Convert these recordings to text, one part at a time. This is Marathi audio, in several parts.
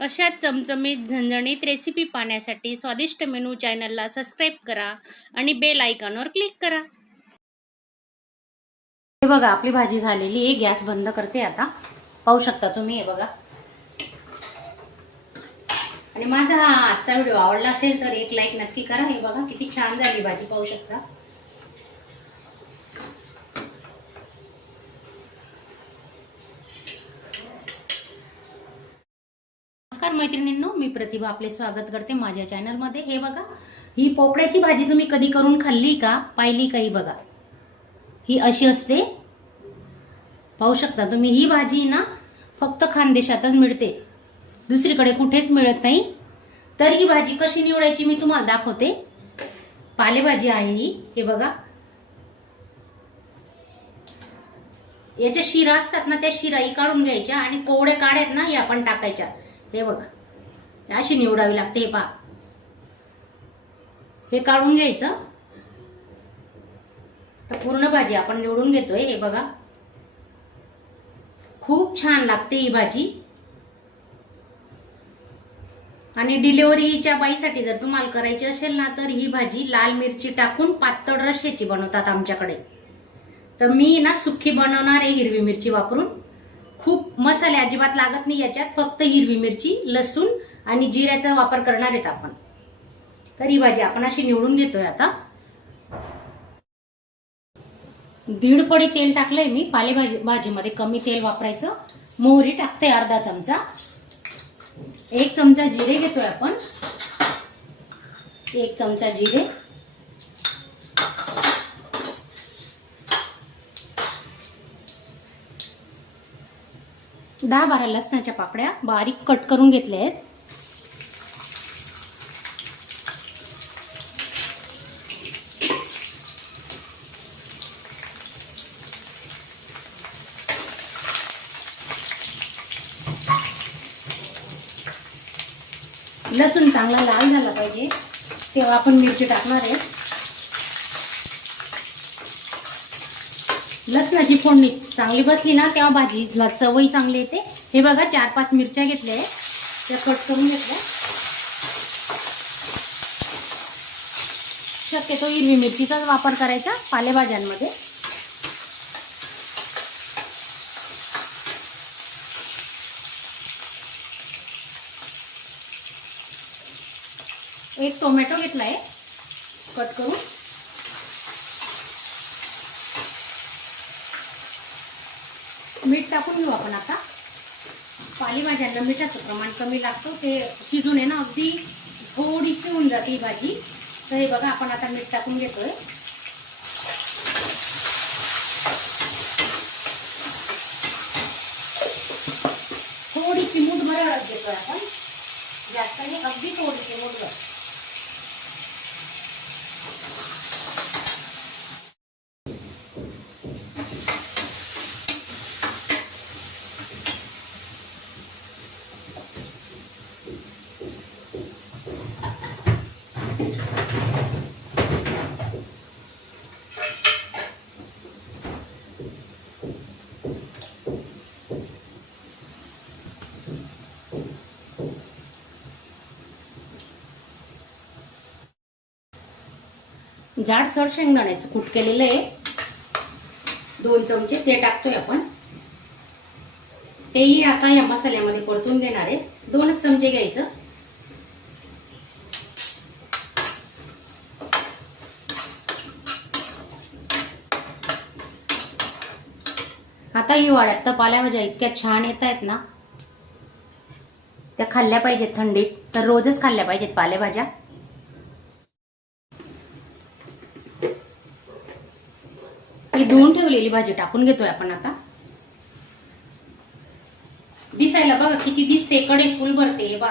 अशा चमचमीत झणझणीत रेसिपी पाहण्यासाठी स्वादिष्ट मेनू चॅनलला सबस्क्राईब करा आणि बेल आयकॉनवर क्लिक करा. हे बघा आपली भाजी झालेली आहे. गॅस बंद करते आता. पाहू शकता तुम्ही. हे बघा. आणि माझा हा आजचा व्हिडिओ आवडला असेल तर एक लाईक नक्की करा. हे बघा किती छान झाली भाजी, पाहू शकता. नमस्कार मैत्रिणींनो, मी प्रतिभा आपले स्वागत करते माझ्या चॅनलमध्ये. हे बघा, ही पोपड्याची भाजी तुम्ही कधी करून खाल्ली का, पाहिली का? ही बघा, ही अशी असते. पाहू शकता तुम्ही. ही भाजी ना फक्त खानदेशातच मिळते, दुसरीकडे कुठेच मिळत नाही. तर ही भाजी कशी निवडायची मी तुम्हाला दाखवते. पालेभाजी आहे ही. हे बघा, याच्या शिरा असतात ना, त्या शिराही काढून घ्यायच्या आणि कोवड्या काढ्यात ना, हे आपण टाकायच्या. हे बघा, अशी निवडावी लागते. हे पहा, हे काढून घ्यायचं. तर पूर्ण भाजी आपण निवडून घेतोय. हे बघा, खूप छान लागते ही भाजी. आणि डिलिव्हरीच्या बाईसाठी जर तुम्हाला करायची असेल ना, तर ही भाजी लाल मिरची टाकून पातळ रश्श्याची बनवतात आमच्याकडे. तर मी ना सुक्की बनवणार आहे हिरवी मिरची वापरून. खूप मसाले अजिबात लागत नाही याच्यात, फक्त हिरवी मिरची, लसूण आणि जिऱ्याचा वापर करणार आहेत आपण. तर ही भाजी आपण अशी निवडून घेतोय आता. 1.5 पडी तेल टाकलंय मी. भाजीमध्ये कमी तेल वापरायचं. मोहरी टाकते अर्धा चमचा. 1 चमचा जिरे घेतोय आपण. 1 चमचा जिरे. दहा 12 लसणाच्या पाकळ्या बारीक कट करून घेतल्या आहेत. लसूण चांगला लाल झाला पाहिजे तेव्हा आपण मिरची टाकणार आहे. लसणाची फोडणी चांगली बसली ना, तेव्हा भाजीला चवही चांगली येते. हे बघा, 4-5 मिरच्या घेतल्या आहेत, त्या कट करून घेतल्या. शक्यतो हिरवी मिरचीचाच वापर करायचा पालेभाज्यांमध्ये. एक टोमॅटो घेतलाय कट करून. मीठ टाकून घेऊ आपण आता. पालेभाज्यांना मिठाचं प्रमाण कमी लागतं, ते शिजून आहे ना अगदी थोडीशी होऊन जाते ही भाजी. तर हे बघा, आपण आता मीठ टाकून घेतोय. थोडीशी मूठभर हळद घेतोय आपण, जास्त नाही, अगदी थोडीशी मूठभर. जाडसर शेंगदाण्याचं कूट केलेलं आहे 2 चमचे, ते टाकतोय आपण. तेही आता या मसाल्यामध्ये परतून घेणार आहे. 2 चमचे घ्यायचं. आता हिवाळ्यात तर पालेभाज्या इतक्या छान येत आहेत ना, त्या खाल्ल्या पाहिजेत थंडीत. तर रोजच खाल्ल्या पाहिजेत पालेभाज्या. ही धुवून ठेवलेली भाजी टाकून घेतोय आपण आता. दिसायला बघा किती दिसते, कडे फुल भरते बा.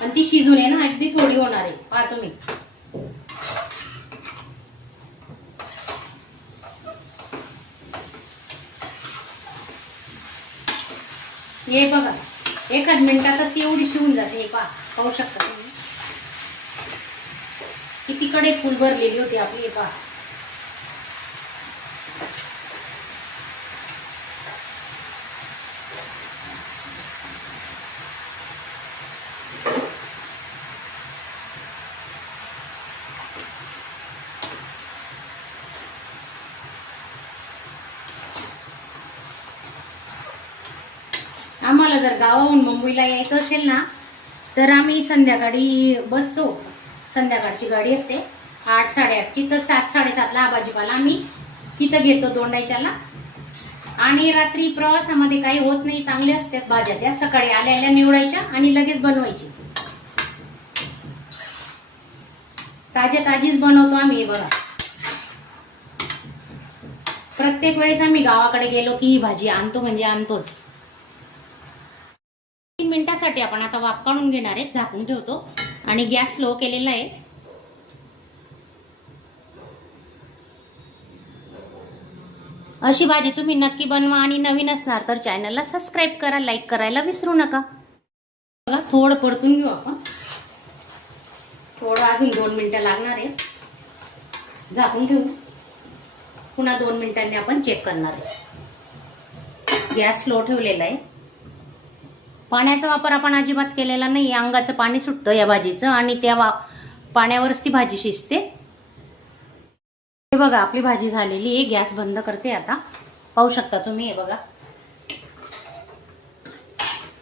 आणि ती शिजून आहे ना अगदी थोडी होणार आहे, पहा तुम्ही. हे बघा, 1 मिनिटातच ती एवढी शिवून जाते. हे पहा, पाहू शकता तुम्ही किती कडे फुल भरलेली होती आपली. हे पहा. आम्हाला जर गावाहून मुंबईला यायचं असेल ना तर आम्ही संध्याकाळी बसतो. संध्याकाळची गाडी असते 8-8:30ची, तर 7-7:30ला हा भाजीपाला आम्ही तिथं घेतो दोंडाईच्याला. आणि रात्री प्रवासामध्ये काही होत नाही, चांगले असतात भाज्या त्या. सकाळी आल्या आल्या निवडायच्या आणि लगेच बनवायची. ताज्या ताजीच बनवतो आम्ही. हे बघा, प्रत्येक वेळेस आम्ही गावाकडे गेलो की ही भाजी आणतो म्हणजे आणतोच. 3 मिनिटासाठी आपण आता वाफ काढून घेणार आहे. झाकून ठेवतो आणि गॅस स्लो केलेला आहे. अशी भाजी तुम्ही नक्की बनवा आणि नवीन असणार तर चॅनलला सबस्क्राईब करा, लाईक करायला विसरू नका. बघा, थोडं परतून घेऊ आपण. थोडं अजून 2 मिनिटं लागणार आहे. झाकून ठेवू. पुन्हा 2 मिनिटांनी आपण चेक करणार आहे. गॅस स्लो ठेवलेला आहे. पाण्याचा वापर आपण अजिबात केलेला नाही. अंगाचं पाणी सुटतं या भाजीचं आणि त्या पाण्यावरच ती भाजी शिजते. हे बघा, आपली भाजी झालेली आहे. गॅस बंद करते आता. पाहू शकता तुम्ही. हे बघा.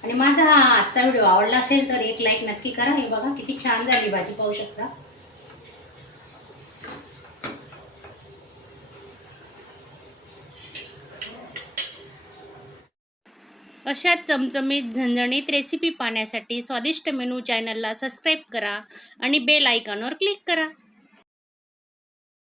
आणि माझा हा आजचा व्हिडिओ आवडला असेल तर एक लाईक नक्की करा. हे बघा किती छान झाली भाजी, पाहू शकता. अशाच चमचमीत झणझणीत रेसिपी पाहण्यासाठी स्वादिष्ट मेनू चॅनलला सबस्क्राईब करा आणि बेल आयकॉनवर क्लिक करा.